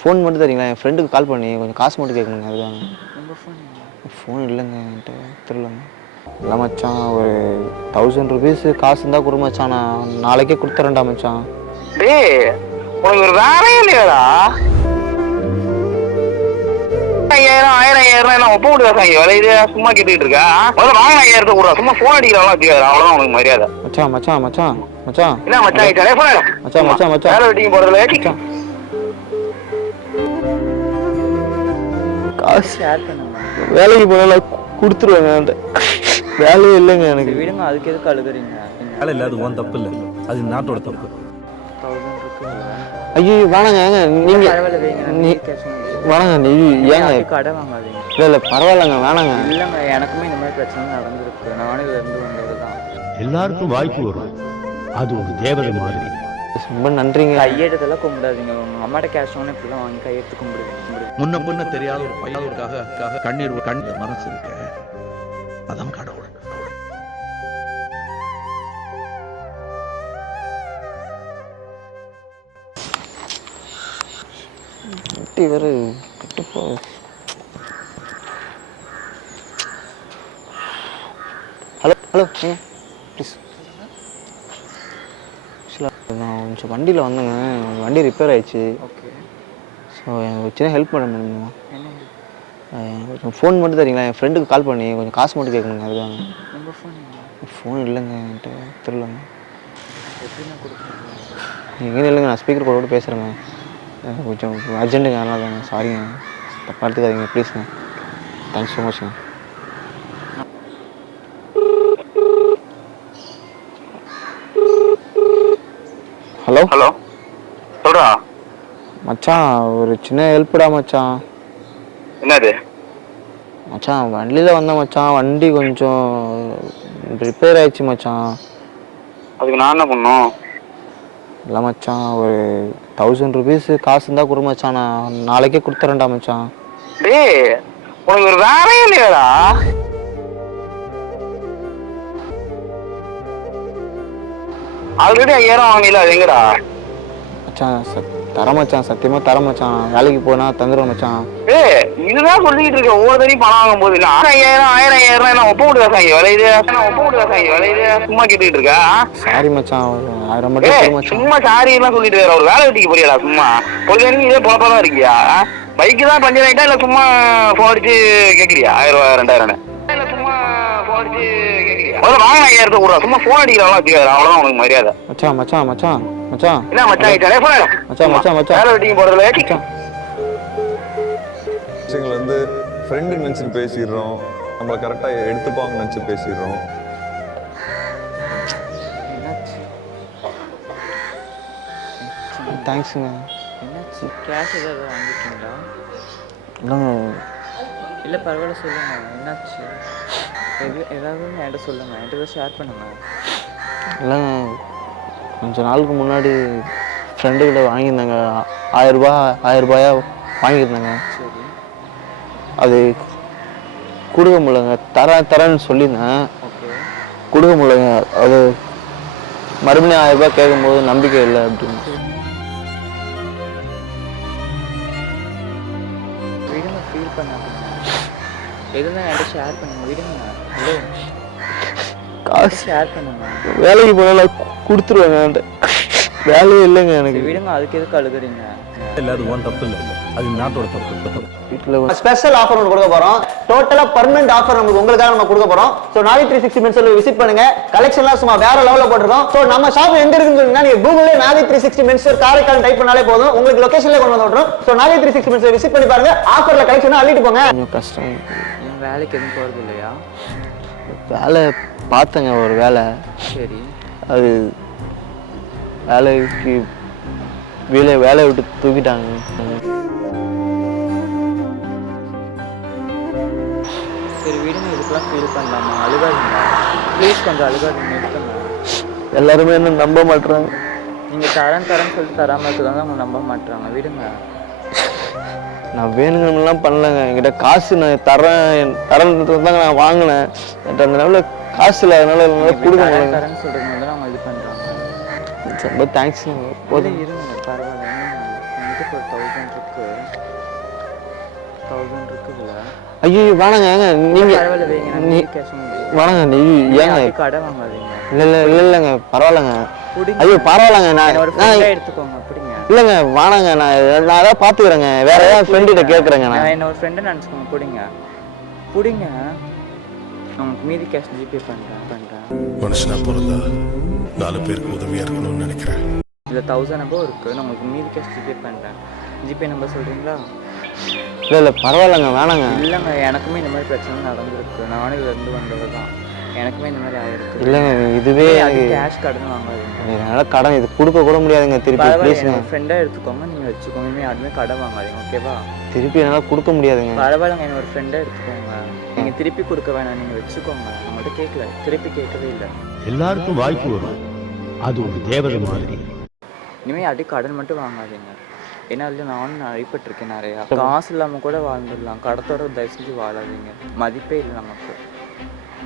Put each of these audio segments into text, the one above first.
Phone மட்டும் தரீங்களா? என் ஃப்ரெண்டுக்கு கால் பண்ணி கொஞ்சம் காசு மட்டும் கேட்கணுங்க. அதுதாங்க. உங்கள் ஃபோன் ஃபோன் இல்லைங்க என்கிட்ட. தெரியலங்க. இல்லை மச்சான், ஒரு 1000 ருபீஸ் காசு இருந்தால் கொடு மச்சான். நான் நாளைக்கே கொடுத்துறேன்டா மச்சான். டேய், உனக்கு ஒரு வேலையே இல்லையாடா? 5000 1000 நான் ஒப்ப விட்டு பேசாங்க வேலையில சும்மா கேட்டுக்கிட்டு இருக்கா? முதல்ல வாங்க 5000 கூட சும்மா ஃபோன் அடிக்கிறாங்களா வச்சுக்காது, அவ்வளோதான் உனக்கு மரியாதை. மச்சான் மச்சான் மச்சான் மச்சான் என்ன மச்சான் மச்சான் மச்சான் மச்சான் வேலை வெட்டிங்க போறதுல மச்சான் காசு ஷேர் பண்ணுங்க. வேலைக்கு போனால கொடுத்துருவேங்க. அந்த வேலையே இல்லைங்க எனக்கு. விடுங்க, அதுக்கு எதுக்கு அழுகுறீங்க? வேலை இல்லை, அது உன் தப்பு இல்லை, அது நாட்டோட தப்பு. 1000 இருக்குங்களா? ஐயோ வேணாங்க. ஏங்க நீங்கள் பரவாயில்ல வைங்க, நீ வேணாங்க. நீ ஏங்க கடை வாங்காதீங்க. இல்லை பரவாயில்லைங்க வேணாங்க. இல்லைங்க, எனக்குமே இந்த மாதிரி பிரச்சனை நடந்திருக்கு. நானும் இருந்து வந்தது தான். எல்லாருக்கும் வாய்ப்பு வரும், அது ஒரு தேவதை மாதிரி. ரொம்ப நன்றிங்க. கையெடுத்தெல்லாம் கும்பிடாதீங்க. உங்க அம்மாட்ட கேஷ் ஒன்று இப்படிலாம் வாங்கி கையெடுத்து கும்பிடுவீங்க. முன்ன முன்ன தெரியாத ஒரு பையனுக்காக கண்ணீர் மனசு இருக்க, அதான் கடவுள். வேறு கட்டுப்போ. Hello hello please. நான் கொஞ்சம் வண்டியில் வந்தேங்க. வண்டி ரிப்பேர் ஆயிடுச்சு. ஓகே. ஸோ எனக்கு ஒரு சின்ன ஹெல்ப் பண்ண முடியுமா? என்ன கொஞ்சம் ஃபோன் மட்டும் தரீங்களா? என் ஃப்ரெண்டுக்கு கால் பண்ணி கொஞ்சம் காசு மட்டும் கேட்கணுங்க. அதுதாங்க. உங்கள் ஃபோன் ஃபோன் இல்லைங்க என்கிட்ட. தெரியலங்க. எப்படி நான் கொடுக்குறேன்? எங்கேயும் இல்லைங்க. நான் ஸ்பீக்கர் போட்டு பேசுகிறேங்க. கொஞ்சம் அர்ஜென்ட்டுங்க, அதனால தாங்க. சாரிங்க, தப்பாக எடுத்துக்காதீங்க ப்ளீஸ்ங்க. தேங்க்ஸ் ஸோ மச்ங்க. ஹலோ ஹலோ, சொல்றா மச்சான், ஒரு சின்ன ஹெல்ப்டா மச்சான். என்னது? மச்சான் வண்டியில் வந்தேன் மச்சான். வண்டி கொஞ்சம் ரிப்பேர் ஆயிடுச்சு மச்சான். அதுக்கு நான் என்ன பண்ணும்? இல்லை மச்சான், ஒரு 1000 ருபீஸ் காசு இருந்தால் கொடு மச்சான். நான் நாளைக்கே கொடுத்துறேன்டா மச்சான். டேய், உனக்கு ஒரு வேலையே இல்லையாடா? ஆல்ரெடி 5000 வாங்கல, அது எங்கடா? மச்சான் தர மச்சான், சத்தியமாக தர மச்சான். வேலைக்கு போனால் தந்துடுவேன் மச்சான். ஏய், இதுதான் சொல்லிக்கிட்டு இருக்க ஒவ்வொரு தரையும் பணம் வாங்கும் போது. 1000 நான் ஒப்ப விட்டு பேசாங்க வேலையில சும்மா கேட்டுக்கிட்டு இருக்கா? சாரி மச்சான், ஒரு 1000 மட்டும் கொடு மச்சான். சும்மா சாரி எல்லாம் சொல்லிட்டு வேற ஒரு வேலை வெட்டிக்கு போறியாடா? சும்மா பொழுது இதே போலதான் இருக்கியா? பைக்கு தான் பஞ்சர் ஆயிட்டா இல்ல சும்மா போன் அடிச்சு கேக்குறியா? 1000 2000 இல்ல சும்மா போன் அடிச்சு கேக்குறியா? முதல்ல வாங்க 5000 கூட சும்மா போன் அடிக்கிறாங்களா வச்சுக்காது, அவ்வளவுதான் உனக்கு மரியாதை. மச்சான் மச்சான் மச்சான் மச்சான் என்ன மச்சான் மச்சான் மச்சான் மச்சான் வேலை வெட்டிக்கு போறதுல விஷயங்கள் வந்து ஃப்ரெண்டு நினச்சிட்டு பேசிடுறோம், நம்மளை கரெக்டாக எடுத்துப்பாங்க நினச்சி பேசிடுறோம். தேங்க்ஸுங்க. என்னாச்சு? கேஷ் ஏதாவது வாங்கிட்டீங்களா? இல்லைங்க. இல்லை பரவாயில்ல, சொல்லுங்க என்னாச்சு? ஏதாவது என்கிட்ட சொல்லுங்க, என்கிட்ட ஏதாவது ஷேர் பண்ணுங்க. இல்லைங்க, கொஞ்ச நாளுக்கு முன்னாடி ஃப்ரெண்டுக்கிட்ட வாங்கியிருந்தாங்க. 1000 ரூபாயா வாங்கியிருந்தாங்க. சரி. அது கொடுக்க முடியலங்க. தரேன்னு சொல்லியிருந்தேன். ஓகே. கொடுக்க முடியலங்க. அது மறுபடியும் 1000 ரூபாய் கேட்கும்போது நம்பிக்கை இல்லை அப்படின்னு. விடுங்க, ஃபீல் பண்ணாதீங்க. எதுனா என்கிட்ட ஷேர் பண்ணுங்க. விடுங்க. ஹலோ, காசு ஷேர் பண்ணுங்க. வேலைக்கு போனால கொடுத்துருவேங்க. அந்த வேலையே இல்லைங்க எனக்கு. விடுங்க, அதுக்கு எதுக்கு அழுகுறீங்க? இல்லை, அது உன் தப்பு இல்லை, அது நாட்டோட தப்பு. வீட்டில் ஸ்பெஷல் ஆஃபர் ஒன்று கொடுக்க போறோம். டோட்டலா பர்மனன்ட் ஆஃபர் உங்களுக்காக நம்ம கொடுக்க போறோம். சோ நாவி 360 மென்ஸ்ல விசிட் பண்ணுங்க. கலெக்ஷன்லாம் சும்மா வேற லெவல்ல போட்டுருக்கோம். சோ நம்ம ஷாப் எங்க இருக்குன்னு சொன்னீங்கன்னா நீங்க கூகுள்ல நாவி 360 மென்ஸ் காரைக்கால் டைப் பண்ணாலே போதும், உங்களுக்கு லொகேஷன்ல கொண்டு வந்து விட்டுரும். சோ நாவி 360 மென்ஸ்ல விசிட் பண்ணி பாருங்க. ஆஃபர்ல கலெக்ஷன் அள்ளிட்டு போங்க. கொஞ்சம் கஷ்டம். என் வேலைக்கு எதுவும் போறது இல்லையா? வேலை பார்த்தேங்க, ஒரு வேலை. சரி. அது வேலைக்கு வேலையை விட்டு தூக்கிட்டாங்க. சரி விடுங்க, இதுக்கெல்லாம் ஃபீல் பண்ணலாமா? அழுகாதீங்க ப்ளீஸ், கொஞ்சம் அழுகாதீங்க, நிறுத்துங்க. எல்லாருமே என்ன நம்ப மாட்டுறாங்க. நீங்கள் தரேன்னு சொல்லிட்டு தராமல் இருக்கிறதாங்க அவங்க நம்ப மாட்டுறாங்க. விடுங்க. நான் வேணுங்கலாம் பண்ணலைங்க. என்கிட்ட காசு நான் தரேன்றதாங்க நான் வாங்கினேன். என்கிட்ட அந்த லெவலில் காசு இல்லை, அதனால கொடுக்க முடியல. தரேன்னு சொல்கிறவங்க தான் அவங்க இது பண்ணுறாங்க. ரொம்ப தேங்க்ஸுங்க. போதும் இருங்க, பரவாயில்ல. என்கிட்ட ஒரு 1000 இருக்கு 1000 இருக்குதுல்ல. ஐயோ வேணாங்க ஏங்க நீங்க பரவாயில்ல வைங்க, நான் மீதி கேஷ் வேணாங்க நீ ஏங்க கடை வாங்காதீங்க. இல்லைங்க பரவாயில்லைங்க. புடிங்க. ஐயோ பரவாயில்லைங்க நான் ஒரு ஃப்ரெண்டா எடுத்துக்கோங்க. புடிங்க. இல்லைங்க வேணாங்க நான் அதான் பார்த்துக்கிறேங்க. வேற ஏதாவது ஃப்ரெண்ட்ட கேட்குறேங்க நான் என்ன ஒரு ஃப்ரெண்டை நினச்சிக்கோங்க. புடிங்க. நான் உங்களுக்கு மீதி கேஷ் ஜிபே பண்ணுறேன். மனுஷனா பிறந்தா 4 பேருக்கு உதவியா இருக்கணும்னு நினைக்கிறேன். இதில் 1000 நம்பர் இருக்குது. நான் உங்களுக்கு மீதி கேஷ் ஜிபே பண்ணுறேன். ஜிபே நம்பர் சொல்கிறீங்களா? இல்லை பரவாயில்லைங்க வேணாங்க. இல்லைங்க, எனக்குமே இந்த மாதிரி பிரச்சனை நடந்துருக்கு. நானும் இதுலேருந்து வந்தது தான். எனக்குமே இந்த மாதிரி ஆயிருக்கு. இல்லைங்க இதுவே கேஷ் கடன் வாங்காதீங்க. என்னால் கடன் இது கொடுக்க கூட முடியாதுங்க. திருப்பி ப்ளீஸுங்க. ஃப்ரெண்டாக எடுத்துக்கோங்க, நீங்கள் வச்சுக்கோங்க. இனிமேல் யாருமே கடன் வாங்காதீங்க. ஓகேவா? திருப்பி என்னால் கொடுக்க முடியாதுங்க. பரவாயில்லைங்க, என்ன ஒரு ஃப்ரெண்டாக எடுத்துக்கோங்க. நீங்கள் திருப்பி கொடுக்க வேணாம், நீங்கள் வச்சுக்கோங்க. நம்மகிட்ட கேட்கல, திருப்பி கேட்கவே இல்லை. எல்லாருக்கும் வாய்ப்பு வரும், அது ஒரு தேவதை மாதிரி. இனிமேல் யார்ட்டையும் கடன் மட்டும் வாங்காதீங்க. ஏன்னா அதில் நானும் அழிப்பட்டிருக்கேன் நிறையா. காசு இல்லாமல் கூட வாழ்ந்துடலாம். கடத்தோட தயவு செஞ்சு வாழாதீங்க. மதிப்பே இல்லை நமக்கு.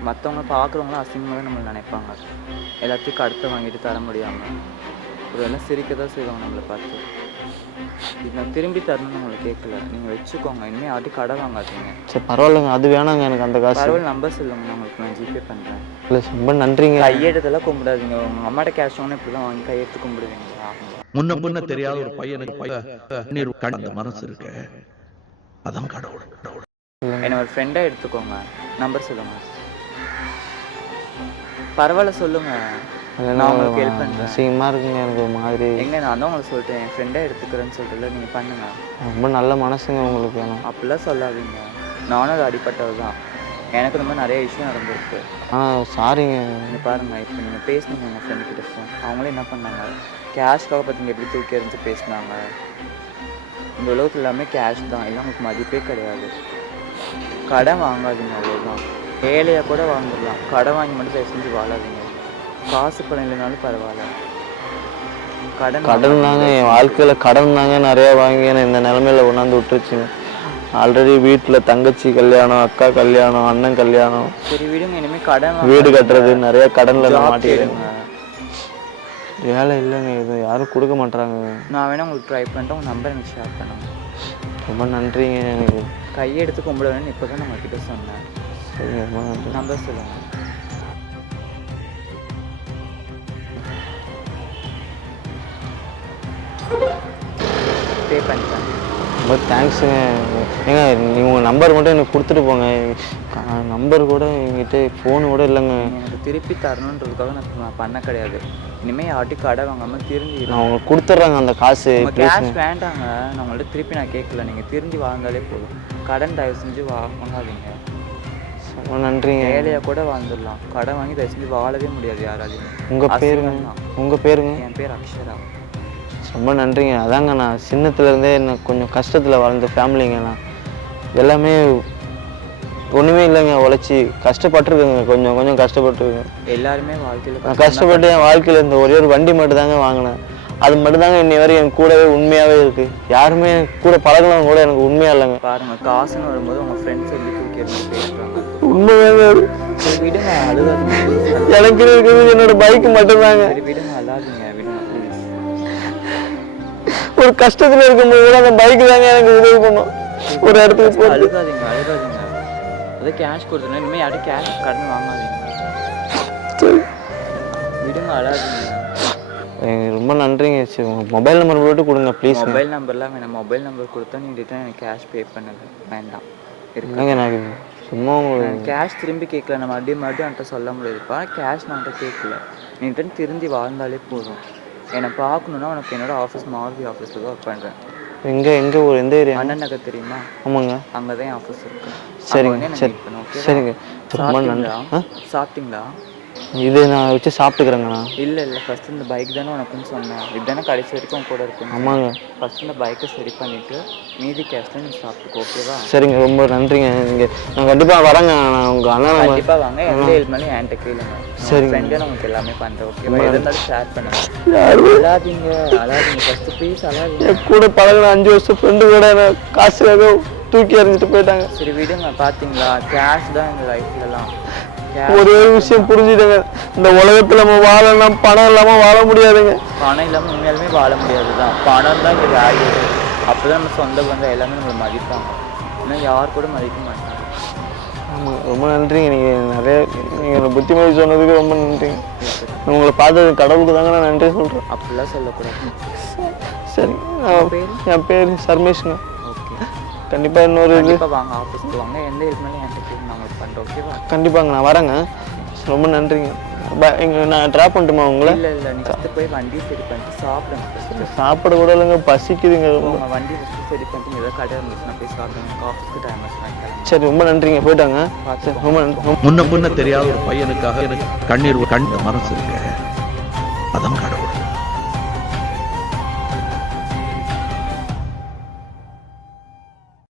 மற்றவங்க பார்க்குறவங்களாம் அசிங்கமாக தான் நம்மளை நினைப்பாங்க. எல்லாத்தையும் கடத்தை வாங்கிட்டு தர முடியாமல் ஒரு எல்லாம் சிரிக்க தான் செய்வாங்க நம்மளை பார்த்து. இது நான் திரும்பி தரணும்னு உங்களை கேட்கல. நீங்கள் வச்சுக்கோங்க. இனிமேல் யார்ட்டையும் கடை வாங்காதீங்க. சரி பரவாயில்லைங்க, அது வேணாங்க எனக்கு அந்த காசு. பரவாயில்ல, நம்பர் சொல்லுங்க, நான் உங்களுக்கு நான் ஜிபே பண்ணுறேன். இல்லை ரொம்ப நன்றிங்க. கையெடுத்தெல்லாம் கும்பிடாதீங்க. உங்கள் அம்மாட்ட கேஷ் வாங்கினா இப்படி தான் வாங்கி கையெடுத்து கும்பிடுவீங்களா? முன்ன பின்ன தெரியாத ஒரு பையனுக்கு அந்த மனசு இருக்கு, அதான் கடவுள். என்னை ஒரு ஃப்ரெண்டாக எடுத்துக்கோங்க. நம்பர் சொல்லுங்க. பரவாயில்ல சொல்லுங்க, நான் உங்களுக்கு ஹெல்ப் பண்ணுறேன். அசிங்கமாக இருக்குங்க எனக்கு ஒரு மாதிரி. எங்க நான் தான் உங்களுக்கு சொல்லிட்டேன், என் ஃப்ரெண்டாக எடுத்துக்கிறேன்னு சொல்லிட்டு நீங்கள் பண்ணுங்க. ரொம்ப நல்ல மனசுங்க உங்களுக்கு. வேணும் அப்படிலாம் சொல்லாதீங்க. நானும் அது அடிப்பட்டது தான். எனக்கு இந்த மாதிரி நிறைய விஷயம் நடந்திருக்கு. சாரிங்க. நீங்கள் பாருங்கள், இப்போ நீங்கள் பேசுனீங்க உங்கள் ஃப்ரெண்ட்கிட்ட ஃபோன், அவங்களே என்ன பண்ணாங்க, கேஷ்க்காக பார்த்திங்க எப்படி தூக்கி எறிஞ்சு பேசினாங்க. இந்த உலகத்தில் எல்லாமே கேஷ் தான், எல்லாம் உங்களுக்கு மதிப்பே கிடையாது. கடன் வாங்காதீங்க, அவ்வளோதான். ஏழையாக கூட வாங்கிடலாம், கடை வாங்கி மட்டும் தயவு செஞ்சு வாழாதீங்க. காசு பணம் இல்லைனாலும் பரவாயில்ல, கடன் தாங்க என் வாழ்க்கையில். கடன் தாங்க நிறையா வாங்கி இந்த நிலமையில கொண்டாந்து விட்டுருச்சுங்க. ஆல்ரெடி வீட்டில் தங்கச்சி கல்யாணம், அக்கா கல்யாணம், அண்ணன் கல்யாணம். சரி விடுங்க, இனிமேல் கடன் வீடு கட்டுறது நிறைய கடனில் மாட்டிடுங்க. வேலை இல்லைங்க, இது யாரும் கொடுக்க மாட்டாங்க. நான் வேணா உங்களுக்கு ட்ரை பண்ணிட்டு உங்கள் நம்பர் எனக்கு ஷேர் பண்ணுங்க. ரொம்ப நன்றிங்க. எனக்கு கையெடுத்து கும்பிட வேணும்னு இப்போ தான் நான் உங்ககிட்ட சொன்னேன். சரிங்க, ரொம்ப நன்றி. நம்பர் சொல்லுங்கள். பே பண்ணிட்டேன். ரொம்ப தேங்க்ஸுங்க. ஏங்க நீங்கள் உங்கள் நம்பர் மட்டும் எனக்கு கொடுத்துட்டு போங்க. நம்பர் கூட என்கிட்ட ஃபோனு கூட இல்லைங்க. எனக்கு திருப்பி தரணுன்றதுக்காக நான் பண்ண கிடையாது. இனிமேல் யார்ட்டையும் கடை வாங்காமல் திரும்பி நான் உங்களுக்கு கொடுத்துட்றேங்க அந்த காசு. கேஷ் வேண்டாங்க, நான் உங்கள்கிட்ட திருப்பி நான் கேட்கல. நீங்கள் திரும்பி வாழ்ந்தாலே போதும். கடன் தயவு செஞ்சு வாங்காதீங்க. ரொம்ப நன்றிங்க. வேலையாக கூட வாழ்ந்துடலாம், கடை வாங்கி தயவு செஞ்சு வாழவே முடியாது யாராலையும். உங்கள் பேருங்க? உங்கள் பேருங்க? என் பேர் அக்ஷரா. ரொம்ப நன்றிங்க. அதாங்க நான் சின்னத்துலேருந்தே எனக்கு கொஞ்சம் கஷ்டத்தில் வாழ்ந்த ஃபேமிலிங்க. நான் எல்லாமே ஒன்றுமே இல்லைங்க, உழைச்சி கஷ்டப்பட்டுருக்குங்க. கொஞ்சம் கஷ்டப்பட்டுருக்குங்க. எல்லாருமே வாழ்க்கையில் நான் கஷ்டப்பட்டு என் வாழ்க்கையில் இந்த ஒரே ஒரு வண்டி மட்டும் தாங்க வாங்கினேன். அது மட்டும் தாங்க இன்னை வரை என் கூடவே உண்மையாகவே இருக்குது. யாருமே கூட பழகினவங்க கூட எனக்கு உண்மையாக இல்லைங்க. பாருங்கள், காசுன்னு வரும்போது உங்கள் ஃப்ரெண்ட்ஸ் எப்படி தூக்கி இருந்து பேசுகிறாங்க. உண்மையாங்க விடுங்க, அழுகாதீங்க. எனக்கு இருக்குது என்னோட பைக் மட்டும்தாங்க. சரி விடுங்க, அழாதீங்க, விடுங்க ப்ளீஸ். ஒரு கஷ்டத்தில் இருக்கும்போது கூட அந்த பைக் தாங்க எனக்கு உதவி பண்ணும். ஒரு இடத்துக்கு போய் அழுகாதீங்க. அதை கேஷ் கொடுத்துருங்க. இனிமேல் யார்ட்டும் கேஷ் கடன் வாங்காதீங்க. விடுங்க, அழாதீங்க. ரொம்ப நன்றிங்க. சரி உங்கள் மொபைல் நம்பர் போட்டு கொடுங்க ப்ளீஸ். மொபைல் நம்பர்லாம் வேணாம். மொபைல் நம்பர் கொடுத்தா நீங்கள் ரிட்டர்ன் எனக்கு கேஷ் பே பண்ணுங்க. வேண்டாம் இருக்குங்க. எனக்கு சும்மா கேஷ் திரும்பி கேட்கல. நம்ம மறுபடியும் அவன்கிட்ட சொல்ல முடியாதுப்பா. கேஷ் நான் அவன்கிட்ட கேட்கல. நீ ரிட்டர்ன் திரும்பி வாழ்ந்தாலே போதும். என்னை பார்க்கணுன்னா உனக்கு என்னோட ஆஃபீஸ் மாருதி ஆஃபீஸில் தான் ஒர்க் பண்ணுறேன். எங்கே ஒரு எந்த ஏரியா? அண்ணன் நகர் தெரியுமா? ஆமாங்க, அங்கே தான் என் ஆஃபீஸ் இருக்கு. சரிங்க. சரிங்க, ரொம்ப நன்றி. சாப்பிட்டீங்களா? இது நான் வச்சு சாப்பிட்டுக்கிறேங்கண்ணா. இல்லை ஃபஸ்ட்டு இந்த பைக் தானே உனக்குன்னு சொன்னேன். இதுதானே கடைசி வரைக்கும் கூட இருக்கும். ஆமாங்க. ஃபஸ்ட்டு இந்த பைக்கை சரி பண்ணிவிட்டு மீதி கேஷ்ல நீ சாப்பிட்டுக்கோ, ஓகேவா? சரிங்க, ரொம்ப நன்றிங்க. நீங்கள் நான் கண்டிப்பாக வரேங்க. நான் உங்கள் அண்ணன் கண்டிப்பாக வாங்க. எந்த ஹெல்ப் மேலே என்கிட்ட கேளுங்க. சரிங்க. ஃப்ரெண்டாக நான் உங்களுக்கு எல்லாமே பண்ணுறேன், ஓகேவா? எது இருந்தாலும் ஷேர் பண்ணுங்க. அழாதீங்க ஃபஸ்ட்டு ப்ளீஸ், அழாதீங்க. கூட பழகின 5 வருஷம் ஃப்ரெண்டு கூட காசு ஏதோ தூக்கி எறிஞ்சிட்டு போயிட்டாங்க. சரி விடுங்க. பார்த்தீங்களா, கேஷ் தான் இந்த லைஃப்லலாம். ஒரே விஷயம் புரிஞ்சுடுங்க, இந்த உலகத்துல நம்ம வாழலாம், பணம் இல்லாம வாழ முடியாதுங்க. பணம் இல்லாமல் உண்மையாலுமே வாழ முடியாது தான். பணம் தான் இங்கே வேல்யூ. அப்போ தான் நம்ம சொந்த பந்தம் எல்லாமே நம்மளை மதிப்பாங்க. ஏன்னா யார் கூட மதிக்க மாட்டாங்க. ஆமாம், ரொம்ப நன்றிங்க. நீங்கள் நிறைய நீங்கள் புத்திமதி சொன்னதுக்கு ரொம்ப நன்றிங்க. உங்களை பார்த்தது கடவுளுக்கு தாங்க நான் நன்றி சொல்கிறேன். அப்படிலாம் சொல்லக்கூடாது. சரி, பேர்? என் பேர் சர்மேஷுங்க. ஓகே, கண்டிப்பாக இன்னொரு இது கண்டிப்பாக வாங்க, ஆஃபீஸ்க்கு வாங்க. எந்த இதுனாலும் என்கிட்ட கேட்டு நாங்கள் பண்ணுறோம். ஓகேவா? கண்டிப்பாங்க நான் வரேங்க. ரொம்ப நன்றிங்க. நான் ட்ராப் பண்ணட்டுமா உங்களை? இல்லை இல்லை, நீ ஃபஸ்ட்டு போய் வண்டி சரி பண்ணிட்டு சாப்பிடுங்க. ஃபஸ்ட்டு சாப்பிட கூட இல்லைங்க, பசிக்குதுங்க ரொம்ப. உங்கள் வண்டி ஃபஸ்ட்டு சரி பண்ணிட்டு ஏதோ கடை இருந்துச்சுன்னா போய் சாப்பிடுங்க. ஆஃபீஸ்க்கு டைம் ஆச்சுன்னா. சரி, ரொம்ப நன்றிங்க. போயிட்டாங்க. சரி, ரொம்ப நன்றி. முன்ன தெரியாத ஒரு பையனுக்காக எனக்கு கண்ணீர் கண் மனசு இருக்கு. அதான் கடவுள்.